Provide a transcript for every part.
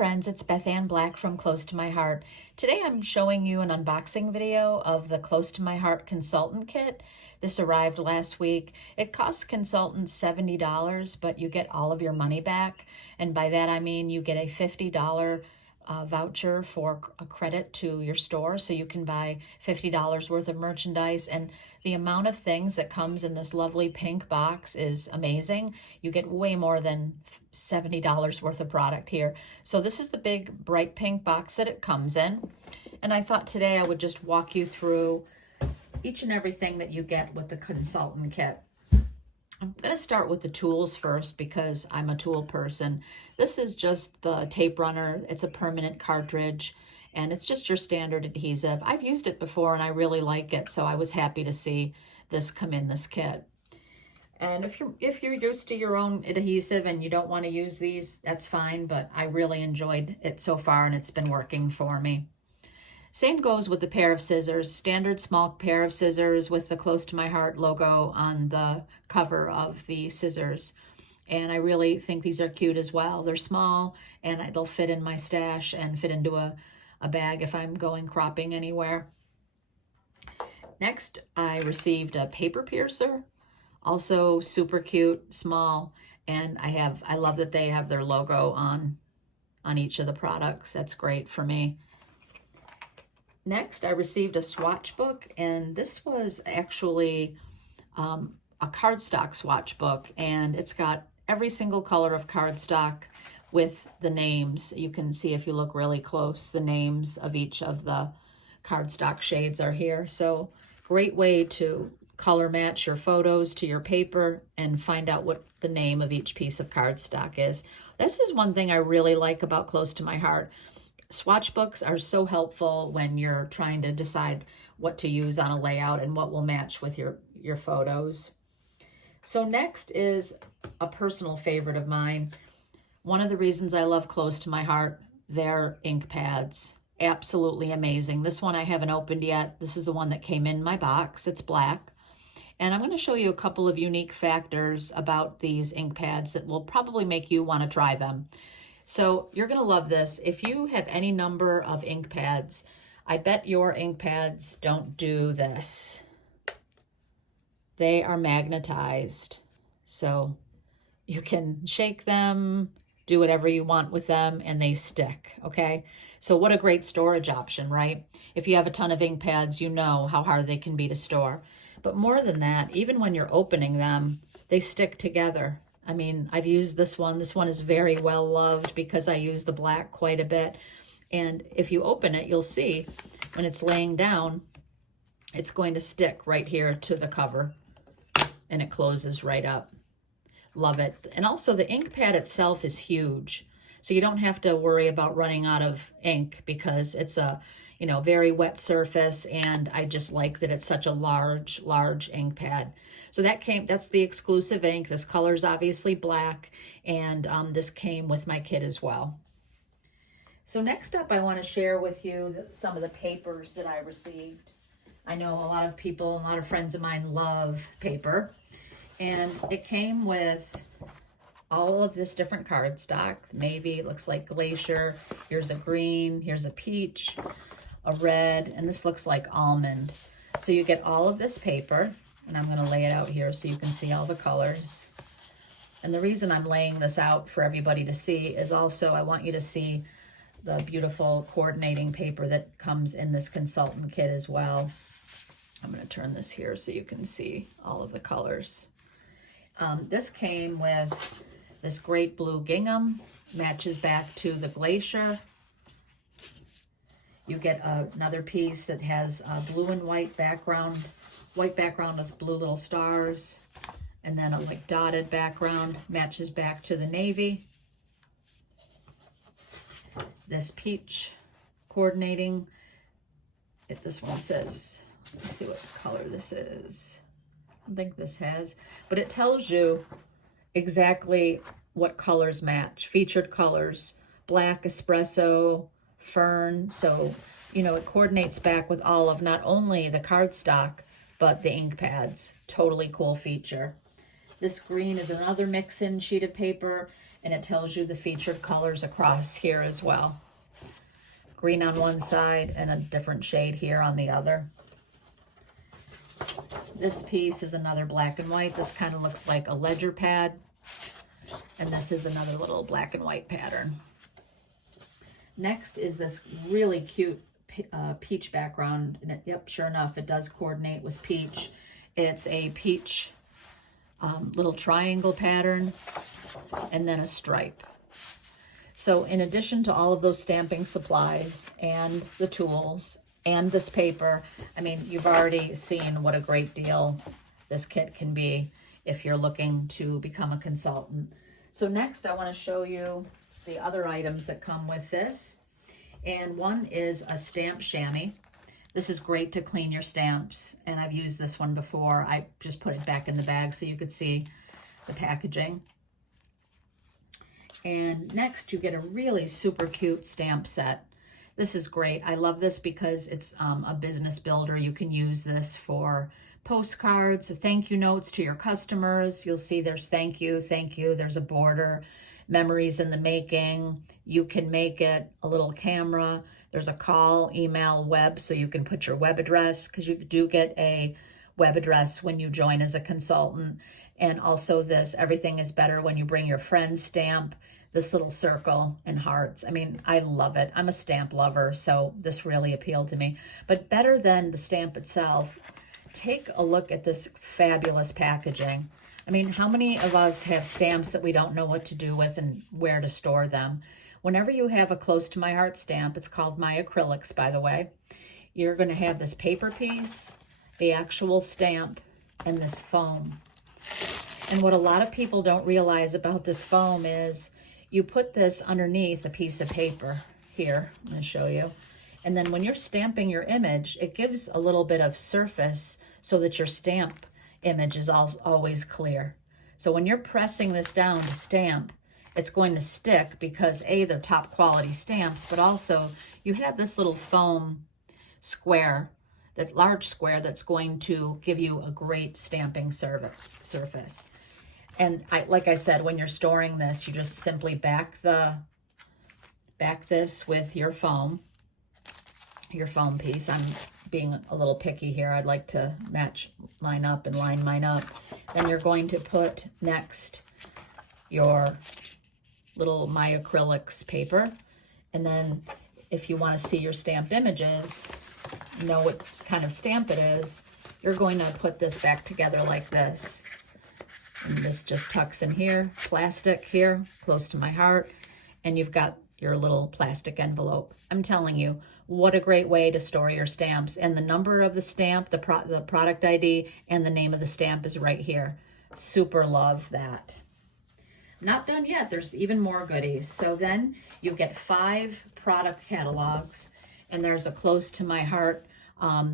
friends, it's Bethanne Black from Close to My Heart. Today I'm showing you an unboxing video of the Close to My Heart Consultant Kit. This arrived last week. It costs consultants $70, but you get all of your money back. And by that I mean you get a $50 voucher for a credit to your store, so you can buy $50 worth of merchandise. And the amount of things that comes in this lovely pink box is amazing. You get way more than $70 worth of product here. So this is the big bright pink box that it comes in. And I thought today I would just walk you through each and everything that you get with the consultant kit. I'm going to start with the tools first because I'm a tool person. This is just the tape runner. It's a permanent cartridge and it's just your standard adhesive. I've used it before and I really like it, so I was happy to see this come in this kit. And if you're used to your own adhesive and you don't want to use these, that's fine, but I really enjoyed it so far and it's been working for me. Same goes with the pair of scissors, standard small pair of scissors with the Close to My Heart logo on the cover of the scissors. And I really think these are cute as well. They're small and they'll fit in my stash and fit into a bag if I'm going cropping anywhere. Next, I received a paper piercer, also super cute, small, and I love that they have their logo on each of the products. That's great for me. Next, I received a swatch book, and this was actually a cardstock swatch book, and it's got every single color of cardstock with the names. You can see if you look really close, the names of each of the cardstock shades are here. So great way to color match your photos to your paper and find out what the name of each piece of cardstock is. This is one thing I really like about Close to My Heart. Swatch books are so helpful when you're trying to decide what to use on a layout and what will match with your photos. So next is a personal favorite of mine. One of the reasons I love Close to My Heart, their ink pads. Absolutely amazing. This one I haven't opened yet. This is the one that came in my box. It's black. And I'm going to show you a couple of unique factors about these ink pads that will probably make you want to try them. So you're going to love this. If you have any number of ink pads, I bet your ink pads don't do this. They are magnetized. So you can shake them, do whatever you want with them, and they stick, okay? So what a great storage option, right? If you have a ton of ink pads, you know how hard they can be to store. But more than that, even when you're opening them, they stick together. I mean, I've used this one. This one is very well loved because I use the black quite a bit. And if you open it, you'll see when it's laying down, it's going to stick right here to the cover and it closes right up. Love it. And also the ink pad itself is huge. So you don't have to worry about running out of ink because it's a, very wet surface, and I just like that it's such a large ink pad. So that's the exclusive ink. This color is obviously black, and this came with my kit as well. So next up, I want to share with you some of the papers that I received. I know a lot of people, a lot of friends of mine love paper, and it came with all of this different cardstock. Navy, it looks like glacier. Here's a green, here's a peach, a red, and this looks like almond. So you get all of this paper, and I'm going to lay it out here so you can see all the colors. And the reason I'm laying this out for everybody to see is also I want you to see the beautiful coordinating paper that comes in this consultant kit as well. I'm going to turn this here so you can see all of the colors. This came with this great blue gingham, matches back to the glacier. You get another piece that has a blue and white background with blue little stars, and then a like dotted background, matches back to the navy. This peach coordinating, this one says, let's see what color this is. I don't think this has, but it tells you exactly what colors match. Featured colors, black, espresso, fern. So, it coordinates back with all of not only the cardstock, but the ink pads. Totally cool feature. This green is another mix-in sheet of paper, and it tells you the featured colors across here as well. Green on one side and a different shade here on the other. This piece is another black and white. This kind of looks like a ledger pad. And this is another little black and white pattern. Next is this really cute peach background. And yep, sure enough, it does coordinate with peach. It's a peach little triangle pattern and then a stripe. So in addition to all of those stamping supplies and the tools and this paper, I mean, you've already seen what a great deal this kit can be if you're looking to become a consultant. So next I want to show you the other items that come with this. And one is a stamp chamois. This is great to clean your stamps, and I've used this one before. I just put it back in the bag so you could see the packaging. And next you get a really super cute stamp set. This is great. I love this because it's a business builder. You can use this for postcards, thank you notes to your customers. You'll see there's thank you, there's a border, memories in the making. You can make it a little camera. There's a call, email, web, so you can put your web address, because you do get a web address when you join as a consultant. And also this, everything is better when you bring your friends stamp, this little circle and hearts. I mean, I love it. I'm a stamp lover, so this really appealed to me. But better than the stamp itself, take a look at this fabulous packaging. I mean, how many of us have stamps that we don't know what to do with and where to store them? Whenever you have a close to my heart stamp, it's called my acrylics, by the way, you're going to have this paper piece, the actual stamp, and this foam. And what a lot of people don't realize about this foam is you put this underneath a piece of paper here. I'm going to show you. And then when you're stamping your image, it gives a little bit of surface so that your stamp image is always clear. So when you're pressing this down to stamp, it's going to stick because A, they're top quality stamps, but also you have this little foam square, that large square that's going to give you a great stamping surface. And like I said, when you're storing this, you just simply back this with your foam piece. I'm being a little picky here. I'd like to line mine up. Then you're going to put next your little My Acrylics paper. And then if you want to see your stamped images, know what kind of stamp it is, you're going to put this back together like this. And this just tucks in here, plastic here, close to my heart. And you've got your little plastic envelope. I'm telling you, what a great way to store your stamps. And the number of the stamp, the product ID, and the name of the stamp is right here. Super love that. Not done yet. There's even more goodies. So then you get 5 product catalogs, and there's a close to my heart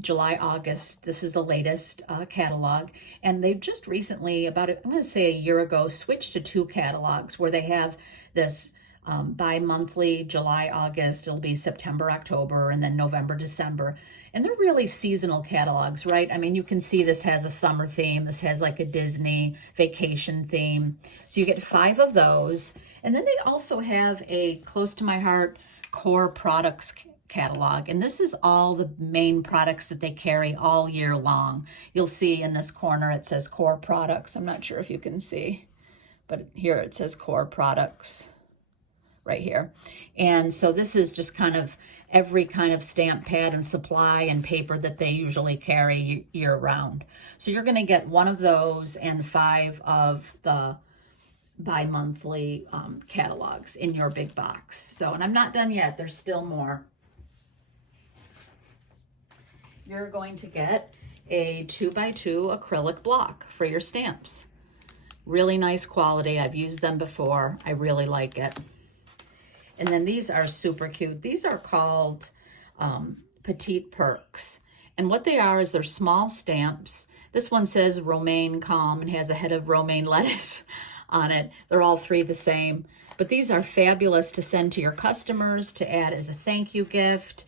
July, August. This is the latest catalog. And they've just recently, I'm going to say a year ago, switched to 2 catalogs where they have this bi-monthly, July, August, it'll be September, October, and then November, December. And they're really seasonal catalogs, right? I mean, you can see this has a summer theme. This has like a Disney vacation theme. So you get 5 of those. And then they also have a close to my heart core products catalog. And this is all the main products that they carry all year long. You'll see in this corner, it says core products. I'm not sure if you can see, but here it says core products. Right here. And so this is just kind of every kind of stamp pad and supply and paper that they usually carry year round. So you're going to get 1 of those and 5 of the bi-monthly catalogs in your big box. So, and I'm not done yet. There's still more. You're going to get a 2x2 acrylic block for your stamps. Really nice quality. I've used them before. I really like it. And then these are super cute. These are called Petite Perks. And what they are is they're small stamps. This one says Romaine Calm and has a head of romaine lettuce on it. They're all 3 the same. But these are fabulous to send to your customers, to add as a thank you gift.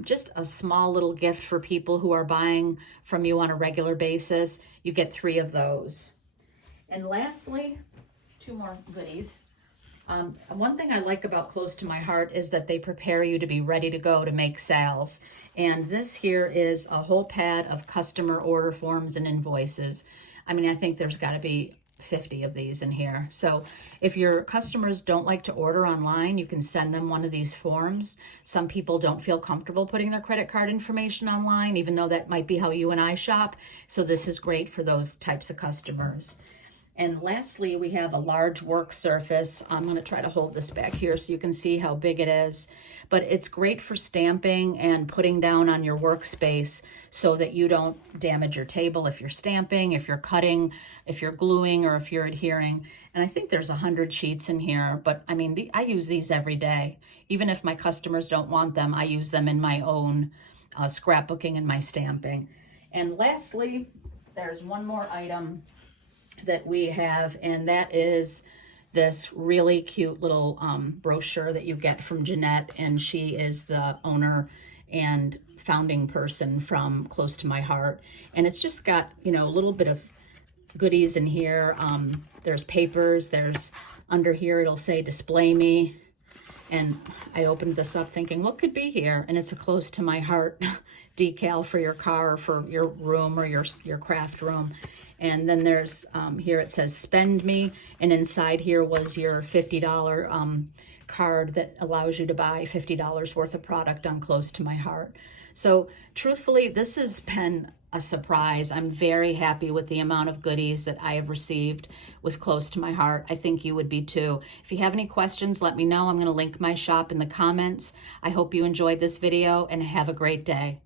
Just a small little gift for people who are buying from you on a regular basis. You get 3 of those. And lastly, two more goodies. One thing I like about Close to My Heart is that they prepare you to be ready to go to make sales. And this here is a whole pad of customer order forms and invoices. I mean, I think there's got to be 50 of these in here. So if your customers don't like to order online, you can send them one of these forms. Some people don't feel comfortable putting their credit card information online, even though that might be how you and I shop. So this is great for those types of customers. And lastly, we have a large work surface. I'm going to try to hold this back here so you can see how big it is. But it's great for stamping and putting down on your workspace so that you don't damage your table if you're stamping, if you're cutting, if you're gluing, or if you're adhering. And I think there's 100 sheets in here, but I mean, I use these every day. Even if my customers don't want them, I use them in my own scrapbooking and my stamping. And lastly, there's one more item that we have, and that is this really cute little brochure that you get from Jeanette, and she is the owner and founding person from Close to My Heart. And it's just got, you know, a little bit of goodies in here. There's papers, there's under here it'll say display me, and I opened this up thinking what could be here, and it's a Close to My Heart decal for your car or for your room or your craft room. And then there's, here it says spend me, and inside here was your $50 card that allows you to buy $50 worth of product on Close to My Heart. So truthfully, this has been a surprise. I'm very happy with the amount of goodies that I have received with Close to My Heart. I think you would be too. If you have any questions, let me know. I'm going to link my shop in the comments. I hope you enjoyed this video and have a great day.